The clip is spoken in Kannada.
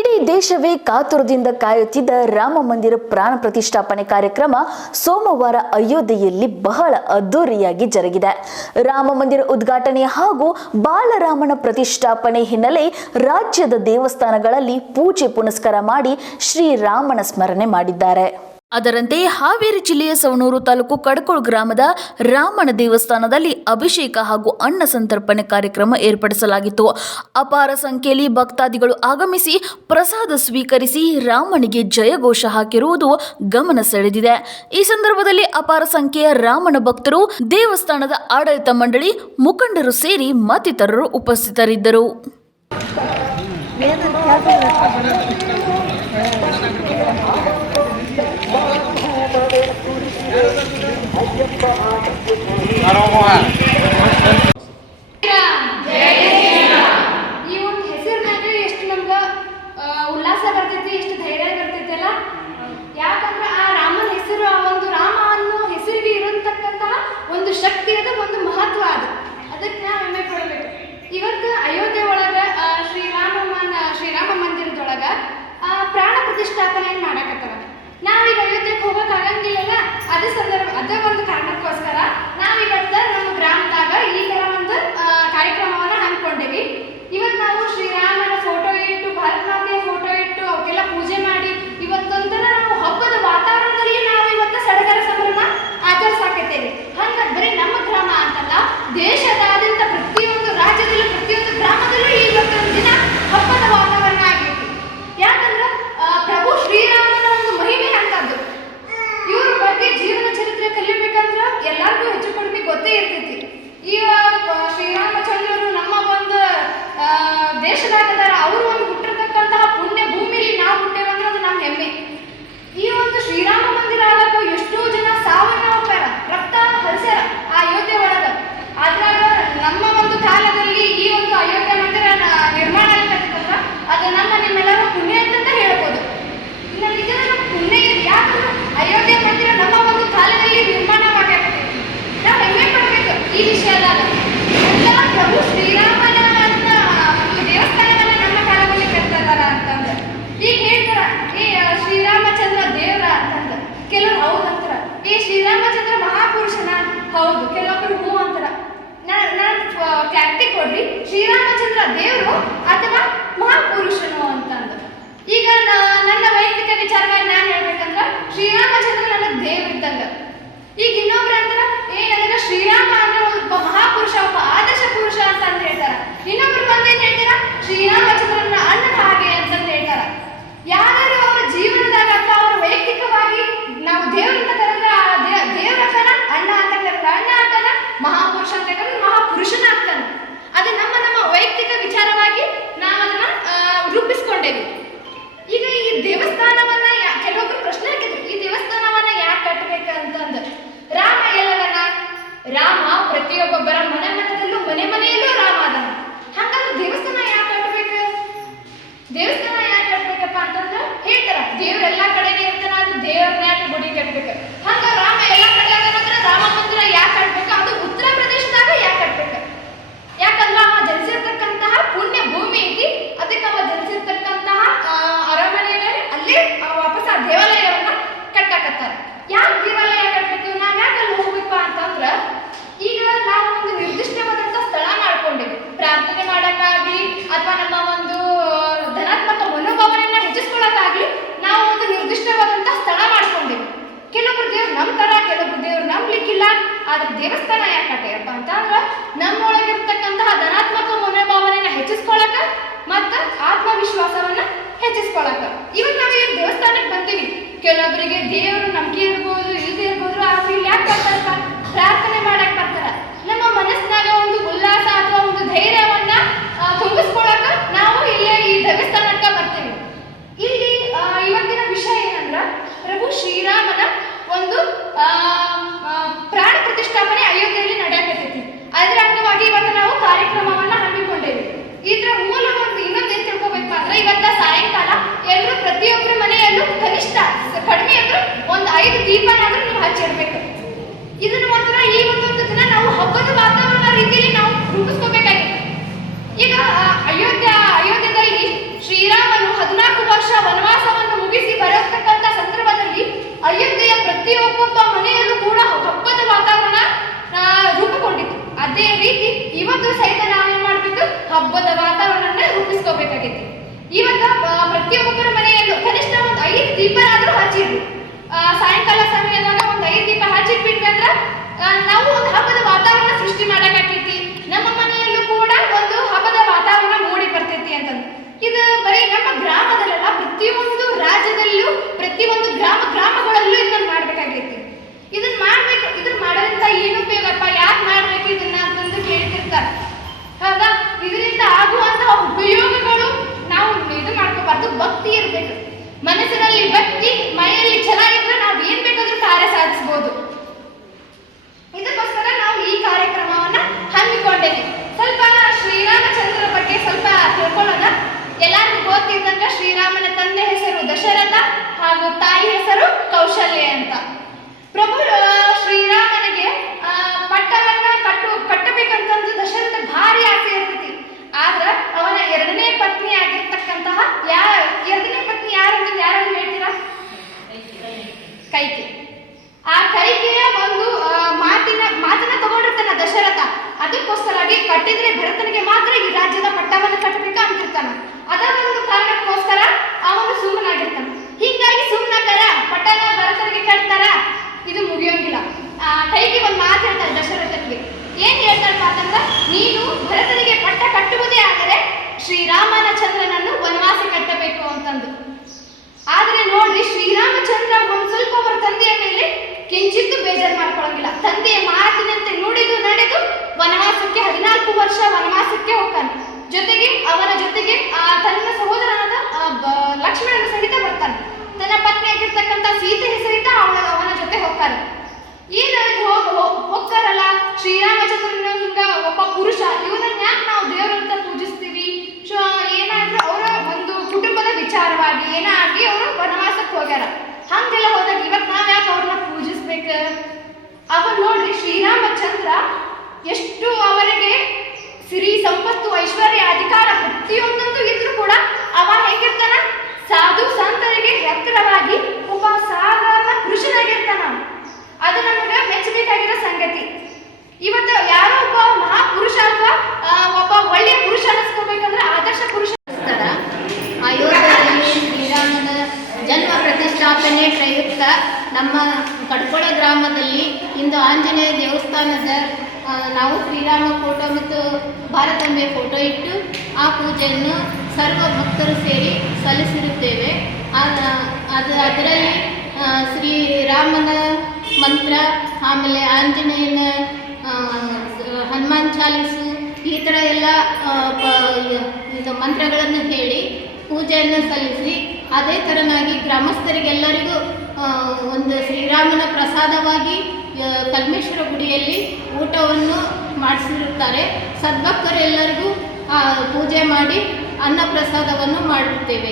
ಇಡೀ ದೇಶವೇ ಕಾತುರದಿಂದ ಕಾಯುತ್ತಿದ್ದ ರಾಮ ಮಂದಿರ ಪ್ರಾಣ ಪ್ರತಿಷ್ಠಾಪನೆ ಕಾರ್ಯಕ್ರಮ ಸೋಮವಾರ ಅಯೋಧ್ಯೆಯಲ್ಲಿ ಬಹಳ ಅದ್ದೂರಿಯಾಗಿ ಜರುಗಿದೆ. ರಾಮ ಮಂದಿರ ಉದ್ಘಾಟನೆ ಹಾಗೂ ಬಾಲರಾಮನ ಪ್ರತಿಷ್ಠಾಪನೆ ಹಿನ್ನೆಲೆ ರಾಜ್ಯದ ದೇವಸ್ಥಾನಗಳಲ್ಲಿ ಪೂಜೆ ಪುನಸ್ಕಾರ ಮಾಡಿ ಶ್ರೀರಾಮನ ಸ್ಮರಣೆ ಮಾಡಿದ್ದಾರೆ. ಅದರಂತೆ ಹಾವೇರಿ ಜಿಲ್ಲೆಯ ಸವಣೂರು ತಾಲೂಕು ಕಡಕೋಳ ಗ್ರಾಮದ ರಾಮನ ದೇವಸ್ಥಾನದಲ್ಲಿ ಅಭಿಷೇಕ ಹಾಗೂ ಅನ್ನ ಸಂತರ್ಪಣೆ ಕಾರ್ಯಕ್ರಮ ಏರ್ಪಡಿಸಲಾಗಿತ್ತು. ಅಪಾರ ಸಂಖ್ಯೆಯಲ್ಲಿ ಭಕ್ತಾದಿಗಳು ಆಗಮಿಸಿ ಪ್ರಸಾದ ಸ್ವೀಕರಿಸಿ ರಾಮನಿಗೆ ಜಯಘೋಷ ಹಾಕಿರುವುದು ಗಮನ ಸೆಳೆದಿದೆ. ಈ ಸಂದರ್ಭದಲ್ಲಿ ಅಪಾರ ಸಂಖ್ಯೆಯ ರಾಮನ ಭಕ್ತರು, ದೇವಸ್ಥಾನದ ಆಡಳಿತ ಮಂಡಳಿ ಮುಖಂಡರು ಸೇರಿ ಮತ್ತಿತರರು ಉಪಸ್ಥಿತರಿದ್ದರು. ಈ ಒಂದು ಹೆಸರಿನಾಗ ಎಷ್ಟು ನಮ್ಗೆ ಉಲ್ಲಾಸ ಬರ್ತೈತಿ, ಎಷ್ಟು ಧೈರ್ಯ ಬರ್ತೈತಲ್ಲ. ಯಾಕಂದ್ರೆ ಆ ರಾಮನ ಹೆಸರು, ಆ ಒಂದು ರಾಮ ಅನ್ನೋ ಹೆಸರಿಗೆ ಇರತಕ್ಕಂತಹ ಒಂದು ಶಕ್ತಿ ಅದ, ಒಂದು ಮಹತ್ವ ಅದು. ಅದಕ್ಕೆ ನಾವು ಹೆಮ್ಮೆ ಪಡಬೇಕು. ಇವತ್ತು ಅಯೋಧ್ಯೆ ಒಳಗ ಶ್ರೀರಾಮ ಮಂದಿರದೊಳಗ ಪ್ರಾಣ ಪ್ರತಿಷ್ಠಾಪನೆಯನ್ನು ಮಾಡಕತ್ತಾರ. ನಾವೀಗ ಅಯೋಧ್ಯೆಗೆ ಹೋಗಕ್ ಆಗಂಗಿಲ್ಲಲ್ಲ, ಅದೇ ಒಂದು ಕಾರಣಕ್ಕೋಸ್ಕರ ನಾವಿವತ್ತ ನಮ್ಮ ಗ್ರಾಮದಾಗ ಈ ತರ ಒಂದು ಕಾರ್ಯಕ್ರಮವನ್ನ ಹಮ್ಮಿಕೊಂಡಿವಿ. ಇವತ್ತು ನಾವು ಶ್ರೀರಾಮನ ಫೋಟೋ ಇಟ್ಟು, ಭಾರತ ಮಾತೆಯ ಫೋಟೋ ಇಟ್ಟು ಅವಕ್ಕೆಲ್ಲ ಪೂಜೆ ಮಾಡಿ ಇವತ್ತೊಂಥರ ನಾವು ಹಬ್ಬದ ವಾತಾವರಣದಲ್ಲಿ ನಾವು ಇವತ್ತು ಸಡಗರ ಸಂಭ್ರಮ ಆಚರಿಸಾಕತ್ತೇವೆ. ಹಂಗ ಬರೀ ನಮ್ಮ ಗ್ರಾಮ ಅಂತಲ್ಲ, ದೇಶದಾದ್ಯಂತ ಪ್ರತಿಯೊಂದು ರಾಜ್ಯದಲ್ಲೂ ಪ್ರತಿಯೊಂದು ಗ್ರಾಮದಲ್ಲೂ ಇವತ್ತೊಂದು ದಿನ ಹಬ್ಬದ ವಾತಾವರಣ ಆಗೈತಿ. ಯಾಕಂದ್ರೆ ಪ್ರಭು ಶ್ರೀರಾಮನ ಒಂದು ಮಹಿಮೆ ಅಂತದ್ದು. ಇವ್ರ ಬಗ್ಗೆ ಜೀವನ ಚರಿತ್ರೆ ಕಲಿಬೇಕಂದ್ರೆ ಎಲ್ಲರಿಗೂ ಹೆಚ್ಚು ಕಡಿಮೆ ಗೊತ್ತೇ ಇರ್ತೈತಿ. ಈ ಶ್ರೀರಾಮಚಂದ್ರರು ನಮ್ಮ ಒಂದು ದೇಶದಾಗದಾರ. ಅವರು ಒಂದು ಹುಟ್ಟಿರ್ತಕ್ಕಂತಹ ಪುಣ್ಯ ಭೂಮಿಯಲ್ಲಿ ನಾವು ಹುಟ್ಟೇವಂದ್ರೆ ಅದು ನಮ್ಮ ಹೆಮ್ಮೆ. ಈ ಒಂದು ಶ್ರೀರಾಮ ಮಂದಿರ ಆಗಕ್ಕೂ ಎಷ್ಟೋ ಜನ ಸಾವನ್ನ ಹೋಗ್ತಾರ, ರಕ್ತ ಹರಿಸ್ಯಾರ ಆ ಅಯೋಧ್ಯೆ ಒಳಗ. ಅದ್ರಾಗ ನಮ್ಮ ಒಂದು ಕಾಲದಲ್ಲಿ ಈ ಒಂದು ಅಯೋಧ್ಯೆ ಮಂದಿರ ನಿರ್ಮಾಣ ಆಗ್ತಕ್ಕಂಥ ಅದು ನಿಮ್ಮೆಲ್ಲರ ಪುಣ್ಯ ಅಂತ ಹೇಳ್ಬೋದು. ಇನ್ನು ನಿಜ ನಮ್ಮ ಪುಣ್ಯ ಇದೆ. ಯಾಕಂದ್ರೆ ಅಯೋಧ್ಯೆ ಮಂದಿರ ನಮ್ಮ ಒಂದು ಕಾಲದಲ್ಲಿ ನಿರ್ಮಾಣವಾಗತ್ತೆ. ನಾವು ಹೆಮ್ಮೆ ಪಡಬೇಕು ಈ ವಿಷಯದಾಗ. ಎಲ್ಲ ಪ್ರಭು ಶ್ರೀರಾಮನ ಒಂದು ದೇವಸ್ಥಾನವನ್ನ ನಮ್ಮ ಕಾಲದಲ್ಲಿ ಕಟ್ತಾರ ಅಂತಂದ್ರೆ ಈಗ ಹೇಳ್ತಾರ, ಈ ಶ್ರೀರಾಮಚಂದ್ರ ದೇವರ ಅಂತಂದ. ಕೆಲವರು ಹೌದು ಅಂತಾರ, ಈ ಶ್ರೀರಾಮಚಂದ್ರ ಮಹಾಪುರುಷನ. ಹೌದು, ಕೆಲವೊಬ್ರು ಹೂ ಅಂತಾರ. ನಾನು ಕ್ಲಾರಿಟಿ ಕೊಡ್ರಿ, ಶ್ರೀರಾಮಚಂದ್ರ ದೇವರು ಅಥವಾ ಮಹಾಪುರುಷನು ಅಂತಂದು. ಈಗ ನನ್ನ ವೈಯಕ್ತಿಕ ವಿಚಾರವಾಗಿ ನಾನು ಹೇಳ್ಬೇಕಂದ್ರ ಶ್ರೀರಾಮಚಂದ್ರ ನನ್ನ ದೇವ್ರ ಇದ್ದಂಗ. ಈಗ ಇನ್ನೊಬ್ರು ಅಂತಾರ, ಏನಂದ್ರೆ ಶ್ರೀರಾಮ ಅಂದ್ರೆ ಒಬ್ಬ ಮಹಾಪುರುಷ, ಒಬ್ಬ ಆದರ್ಶ ಪುರುಷ ಅಂತ ಹೇಳ್ತಾರ. ಇನ್ನೊಬ್ರು ಬಂದೇನ್ ಹೇಳ್ತಾರ, ಶ್ರೀರಾಮಚಂದ್ರನ ಅಣ್ಣನ ಹಾಗೆ ಅಂತಂದು ಹೇಳ್ತಾರ. ಯಾರು ಅವರ ಜೀವನದಾಗ ಅಥವಾ ಅವರ ವೈಯಕ್ತಿಕವಾಗಿ ನಾವು ದೇವ್ರಂತ ಕರೆದ್ರೆ ಆ ದೇವ್ರ ಅಕ್ಕನ ಅಣ್ಣ ಅಂತ ಕರೆದ್ರೆ ಅಣ್ಣ ಅಕ್ಕನ, ಮಹಾಪುರುಷ ಅಂತ ಕರೆದ್ರೆ ಮಹಾಪುರುಷನ ಅಕ್ಕನ. ಅದು ನಮ್ಮ ವೈಯಕ್ತಿಕ ವಿಚಾರವಾಗಿ ನಾವು ಅದನ್ನ ರೂಪಿಸ್ಕೊಂಡೇವಿ. ಈಗ ಈ ದೇವಸ್ಥಾನವನ್ನ ಕೆಲವೊಬ್ರು ಪ್ರಶ್ನೆ ಹಾಕಿದ್ರು, ಈ ದೇವಸ್ಥಾನವನ್ನ ಯಾಕೆ ಕಟ್ಟಬೇಕಂತಂದು. ರಾಮ ಎಲ್ಲದನ? ರಾಮ ಪ್ರತಿಯೊಬ್ಬೊಬ್ಬರ ಮನೆಯಲ್ಲೂ ರಾಮ ಅದನ. ಹಾಗಾದ್ರೆ ದೇವಸ್ಥಾನ ಯಾಕೆ ಕಟ್ಟಬೇಕು? ದೇವಸ್ಥಾನ ಯಾಕೆ ಕಟ್ಬೇಕಪ್ಪ ಅಂತಂದ್ರೆ ಹೇಳ್ತಾರ, ದೇವ್ರೆಲ್ಲಾ ಕಡೆನೇ ಇರ್ತಾನ, ಅದು ದೇವ್ರ ಮ್ಯಾಲೆ ಗುಡಿ ಕಟ್ಬೇಕು. ಹಂಗ ರಾಮ ಎಲ್ಲಾ ಕಡೆ ಅದನಂದ್ರೆ ರಾಮ ಮಂದಿರ ಯಾಕೆ ಕಟ್ಬೇಕು? ಅದು ಉತ್ತರ ಪ್ರದೇಶದಾಗ ಯಾಕೆ ಕಟ್ಬೇಕು? ಯಾಕಂದ್ರೆ ಅವ ಜನಿಸಿರ್ತಕ್ಕಂತಹ ಪುಣ್ಯ ಭೂಮಿ ಐತಿ. ಅದಕ್ಕೆ ಅವ ಜನಿಸಿರ್ತಕ್ಕಂತಹ ಅರಮನೆಯಲ್ಲಿ ಅಲ್ಲೇ ವಾಪಸ್ ಆ ದೇವಾಲಯವನ್ನ ಕಟ್ಟಾಕತ್ತಾರ. ಯಾಕೆ ದೇವಾಲಯ ಕಟ್ಬೇಕು? ನಾವ್ ಯಾಕೆ ಅಲ್ಲಿ ಹೋಗ್ಬೇಕು ಅಂತಂದ್ರ, ಈಗ ನಾವು ಒಂದು ನಿರ್ದಿಷ್ಟವಾದಂತ ಸ್ಥಳ ಮಾಡ್ಕೊಂಡಿವಿ. ಪ್ರಾರ್ಥನೆ ಮಾಡಕ್ಕಾಗ್ಲಿ ಅಥವಾ ನಮ್ಮ ಒಂದು ಧನಾತ್ಮಕ ಮನೋಭಾವನೆಯನ್ನ ಹೆಚ್ಚಿಸ್ಕೊಳ್ಳೋಕ್ಕಾಗ್ಲಿ ನಾವು ಒಂದು ನಿರ್ದಿಷ್ಟವಾದಂತ ಸ್ಥಳ ಮಾಡ್ಕೊಂಡಿವಿ. ಕೆಲವೊಬ್ರು ದೇವ್ರು ನಂಬ್ತಾರ, ಕೆಲವೊಬ್ರು ದೇವ್ರು ನಂಬ್ಲಿಕ್ಕಿಲ್ಲ. ಆದ್ರೆ ದೇವಸ್ಥಾನ ಯಾಕೆ ಕಟ್ಟ್ಯಾರಪ್ಪ ಅಂತಂದ್ರ ನಮ್ಮೊಳಗಿರ್ತಕ್ಕಂತಹ ಧನಾತ್ಮಕ ಮನೋಭಾವನೆಯನ್ನ ಹೆಚ್ಚಿಸ್ಕೊಳಕ ಮತ್ತ ಆತ್ಮವಿಶ್ವಾಸವನ್ನ ಹೆಚ್ಚಿಸ್ಕೊಳಕ. ಇವತ್ತು ನಾವು ಈ ದೇವಸ್ಥಾನಕ್ಕೆ ಬಂತೀವಿ. ಕೆಲವೊಬ್ಬರಿಗೆ ದೇವರು ನಂಬಿಕೆ ಇರ್ಬೋದು, ಇಲ್ಲದೆ ಇರ್ಬೋದು. ಆದ್ರೆ ಇಲ್ಲಿ ಯಾಕೆ ಬರ್ತಾರಪ್ಪ? ಪ್ರಾರ್ಥನೆ ಮಾಡಕ್ ಬರ್ತಾರ. ನಮ್ಮ ಮನಸ್ಸಿನಾಗ ಒಂದು ಉಲ್ಲಾಸ ಅಥವಾ ಒಂದು ಧೈರ್ಯವನ್ನ ತುಂಬಿಸ್ಕೊಳಕ ನಾವು ಇಲ್ಲೇ ಈ ದೇವಸ್ಥಾನಕ್ಕ ಬರ್ತೀವಿ. ಇಲ್ಲಿ ಇವತ್ತಿನ ವಿಷಯ ಏನಂದ್ರ, ಪ್ರಭು ಶ್ರೀರಾಮನ ಒಂದು ಪ್ರಾಣ ಪ್ರತಿಷ್ಠಾಪನೆ ಅಯೋಧ್ಯೆಯಲ್ಲಿ ನಡೆಯಕತ್ತೈತಿ. ಅದರ ಅಂಗವಾಗಿ ಇವತ್ತು ನಾವು ಕಾರ್ಯಕ್ರಮವನ್ನ ಹಮ್ಮಿಕೊಂಡೇವೆ. ಇದ್ರ ಮೂಲ ಒಂದು ಇನ್ನೊಂದೇನ್ ತಿಳ್ಕೊಬೇಕು ಅಂದ್ರೆ, ಇವತ್ತ ಸಾಯಂಕಾಲ ಎಲ್ಲರೂ ಪ್ರತಿಯೊಬ್ಬರ ಮನೆಯಲ್ಲೂ ಕನಿಷ್ಠ ಕಡಿಮೆ ಅಂದ್ರೆ ಒಂದು 5 ದೀಪನಾದ್ರೂ ನೀವು ಹಚ್ಚಿಡ್ಬೇಕು. ಇದನ್ನ ಮಾತ್ರ ಈ ಒಂದೊಂದು ದಿನ ನಾವು ಹಬ್ಬದ ವಾತಾವರಣ ರೀತಿಯಲ್ಲಿ ನಾವು ರೂಪಿಸ್ಕೋಬೇಕಾಗಿದೆ. ಈಗ ಅಯೋಧ್ಯದಲ್ಲಿ ಶ್ರೀರಾಮನು 14 ಇವಾಗ ಪ್ರತಿಯೊಬ್ಬರ ಮನೆಯಲ್ಲೂ ಕನಿಷ್ಠ ಒಂದು 5 ದೀಪನಾದ್ರೂ ಹಚ್ಚಿದ್ರು. ಸಾಯಂಕಾಲ ಸಮಯದಾಗ ಒಂದು 5 ದೀಪ ಹಚ್ಚಿಟ್ಬಿಟ್ವಿ ಅಂದ್ರ ನಾವು ಒಂದು ಹಬ್ಬದ ವಾತಾವರಣ ಸೃಷ್ಟಿ ಮಾಡಕ್ಕಾಕೈತಿ. ನಮ್ಮ ಮನೆಯಲ್ಲೂ ಕೂಡ ಒಂದು ಹಬ್ಬದ ವಾತಾವರಣ ಮೂಡಿ ಬರ್ತೈತಿ ಅಂತಂದು. ಇದು ಬರೀ ನಮ್ಮ ಗ್ರಾಮದಲ್ಲ, ಪ್ರತಿಯೊಂದು ರಾಜ್ಯದಲ್ಲೂ ಪ್ರತಿಯೊಂದು ಗ್ರಾಮಗಳಲ್ಲೂ ಇದನ್ನ ಮಾಡ್ಬೇಕಾಗೈತಿ. ಇದನ್ನ ಮಾಡ್ಬೇಕು. ಇದನ್ನ ಮಾಡೋದ್ರಿಂದ ಏನು ಉಪಯೋಗಪ್ಪ, ಯಾಕೆ ಮಾಡ್ಬೇಕು ಇದನ್ನ ಅಂತಂದು ಕೇಳ್ತಿರ್ತಾರೆ. ಹೌದಾ? ಇದರಿಂದ ಆಗುವಂತಹ ಉಪಯೋಗಗಳು ನಾವು ಇದು ಮಾಡ್ಕೋಬಾರ್ದು. ಭಕ್ತಿ ಇರ್ಬೇಕು. ಮನಸ್ಸಿನಲ್ಲಿ ಭಕ್ತಿ, ಮೈಯಲ್ಲಿ ಛಲ ಇದ್ರೆ ನಾವು ಏನ್ ಬೇಕಾದ್ರೂ ಕಾರ್ಯ ಸಾಧಿಸಬಹುದು. ಇದಕ್ಕೋಸ್ಕರ ನಾವು ಈ ಕಾರ್ಯಕ್ರಮವನ್ನ ಹಮ್ಮಿಕೊಂಡೇವೆ. ಸ್ವಲ್ಪ ಶ್ರೀರಾಮಚಂದ್ರರ ಬಗ್ಗೆ ಸ್ವಲ್ಪ ತಿಳ್ಕೊಳ್ಳೋಣ. ಎಲ್ಲರಿಗೂ ಗೊತ್ತಿದ್ದಂಗ ಶ್ರೀರಾಮನ ತಂದೆ ಹೆಸರು ದಶರಥ ಹಾಗೂ ತಾಯಿ ಹೆಸರು ಕೌಶಲ್ಯ ಅಂತ. ಪ್ರಭು ಶ್ರೀರಾಮನಿಗೆ ಪಟ್ಟವನ್ನ ಕಟ್ಟಬೇಕಂತಂದು ದಶರಥ ಭಾರಿ ಆಸೆ ಇರ್ತೈತಿ. ಆದ್ರ ಅವನ 2ನೇ ಪತ್ನಿ ಆಗಿರ್ತಕ್ಕಂತಹ ಎರಡನೇ ಪತ್ನಿ ಯಾರಂತ ಯಾರನ್ನು ಹೇಳ್ತೀರಾ? ಕೈಕೆ. ಆ ಕೈಕೆಯ ಒಂದು ಮಾತನ್ನ ತಗೊಂಡಿರ್ತಾನ ದಶರಥ. ಅದಕ್ಕೋಸ್ಕರಾಗಿ ಕಟ್ಟಿದ್ರೆ ಭರತನಿಗೆ ಮಾತ್ರ ಈ ರಾಜ್ಯದ ಪಟ್ಟವನ್ನು ಕಟ್ಟಬೇಕ ಅಂತಿರ್ತಾನ. ಅದ ಒಂದು ಕಾರಣಕ್ಕೋಸ್ಕರ ಅವನು ಸುಮ್ಮನಾಗಿರ್ತಾನ. ಹೀಗಾಗಿ ಸುಮ್ಮನಾಕಾರ ಪಟ್ಟಣ ಭರತನಿಗೆ ಕಟ್ತಾರ, ಇದು ಮುಗಿಯೋಂಗಿಲ್ಲ. ಕೈಗೆ ಒಂದು ಮಾತು ಹೇಳ್ತಾರೆ ದಶರಥನಿಗೆ. ಏನ್ ಹೇಳ್ತಾರಪ್ಪ ಅಂತಂದ್ರ, ನೀನು ಭರತನಿಗೆ ಪಟ್ಟ ಕಟ್ಟುವುದೇ ಆದರೆ ಶ್ರೀರಾಮಚಂದ್ರನನ್ನು ವನವಾಸ ಕಟ್ಟಬೇಕು ಅಂತಂದು. ಆದ್ರೆ ನೋಡ್ರಿ, ಶ್ರೀರಾಮಚಂದ್ರ ಒಂದ್ ಸ್ವಲ್ಪ ಅವರ ತಂದೆಯ ಮೇಲೆ ಕಿಂಚಿತ್ತು ಬೇಜಾರು ಮಾಡ್ಕೊಳ್ಳಂಗಿಲ್ಲ. ತಂದೆಯ ಮಾತಿನಂತೆ ನುಡಿದು ನಡೆದು ವನವಾಸಕ್ಕೆ 14 ವರ್ಷ ವನವಾಸಕ್ಕೆ ಹೋಗ್ತಾನೆ. ಜೊತೆಗೆ ಅವನ ಜೊತೆಗೆ ತನ್ನ ಸಹೋದರನಾದ ಲಕ್ಷ್ಮಣನ ಸಹಿತ ಬರ್ತಾನೆ. ತನ್ನ ಪತ್ನಿ ಆಗಿರ್ತಕ್ಕಂಥ ಸೀತೆಯ ಸಹಿತ ಅವನ ಜೊತೆ ಹೋಗ್ತಾನೆ. ಹೋಗ್ತಾರಲ್ಲ ಶ್ರೀರಾಮಚಂದ್ರನ ಒಬ್ಬ ಪುರುಷ, ಇವನನ್ನ ಯಾಕೆ ನಾವು ದೇವರಂತ ಪೂಜಿಸ್ತೀವಿ? ಏನಾದ್ರೂ ಅವರ ಒಂದು ಕುಟುಂಬದ ವಿಚಾರವಾಗಿ ಏನಾಗಿ ಅವರು ವನವಾಸಕ್ಕೆ ಹೋಗ್ಯಾರ. ಹಂಗೆಲ್ಲ ಹೋದಾಗ ಇವತ್ತು ನಾವ್ ಯಾಕೆ ಅವ್ರನ್ನ ಪೂಜಿಸ್ಬೇಕ? ಅವನ್ ನೋಡ್ರಿ, ಶ್ರೀರಾಮಚಂದ್ರ ಎಷ್ಟು ಅವರಿಗೆ ಸಿರಿ ಸಂಪತ್ತು ಐಶ್ವರ್ಯ ಅಧಿಕಾರ ಪ್ರತಿಯೊಂದೊಂದು ಇದ್ರೂ ಕೂಡ ಅವ ಹೆಂಗಿರ್ತಾನ? ಸಾಧು ಸಂತರಿಗೆ ಹತ್ತಿರವಾಗಿ ಒಬ್ಬ ಸಾಧಾರಣ ಪುರುಷನಾಗಿರ್ತಾನ. ಅದು ನಮಗೆ ಮೆಚ್ಚಬೇಕಾಗಿರೋ ಸಂಗತಿ. ಇವತ್ತು ಯಾರೋ ಒಬ್ಬ ಮಹಾಪುರುಷ ಅಥವಾ ಒಬ್ಬ ಒಳ್ಳೆಯ ಪುರುಷ ಅನಿಸ್ಕೋಬೇಕಂದ್ರೆ ಆದರ್ಶ ಪುರುಷ. ಅಯೋಧ್ಯೆಯಲ್ಲಿ ಶ್ರೀರಾಮನ ಜನ್ಮ ಪ್ರತಿಷ್ಠಾಪನೆ ಪ್ರಯುಕ್ತ ನಮ್ಮ ಕಡ್ಕೊಳ ಗ್ರಾಮದಲ್ಲಿ ಇಂದು ಆಂಜನೇಯ ದೇವಸ್ಥಾನದ ನಾವು ಶ್ರೀರಾಮ ಫೋಟೋ ಮತ್ತು ಭಾರತಾಂಬೆ ಫೋಟೋ ಇಟ್ಟು ಆ ಪೂಜೆಯನ್ನು ಸರ್ವ ಭಕ್ತರು ಸೇರಿ ಸಲ್ಲಿಸಿರುತ್ತೇವೆ. ಅದರಲ್ಲಿ ಶ್ರೀರಾಮನ ಮಂತ್ರ, ಆಮೇಲೆ ಆಂಜನೇಯನ ಹನುಮಾನ್ ಚಾಲೀಸು, ಈ ಥರ ಎಲ್ಲ ಮಂತ್ರಗಳನ್ನು ಹೇಳಿ ಪೂಜೆಯನ್ನು ಸಲ್ಲಿಸಿ, ಅದೇ ಥರನಾಗಿ ಗ್ರಾಮಸ್ಥರಿಗೆಲ್ಲರಿಗೂ ಒಂದು ಶ್ರೀರಾಮನ ಪ್ರಸಾದವಾಗಿ ಕಲ್ಮೇಶ್ವರ ಗುಡಿಯಲ್ಲಿ ಊಟವನ್ನು ಮಾಡಿಸಿರುತ್ತಾರೆ. ಸದ್ಭಕ್ತರೆಲ್ಲರಿಗೂ ಪೂಜೆ ಮಾಡಿ ಅನ್ನ ಪ್ರಸಾದವನ್ನು ಮಾಡುತ್ತೇವೆ.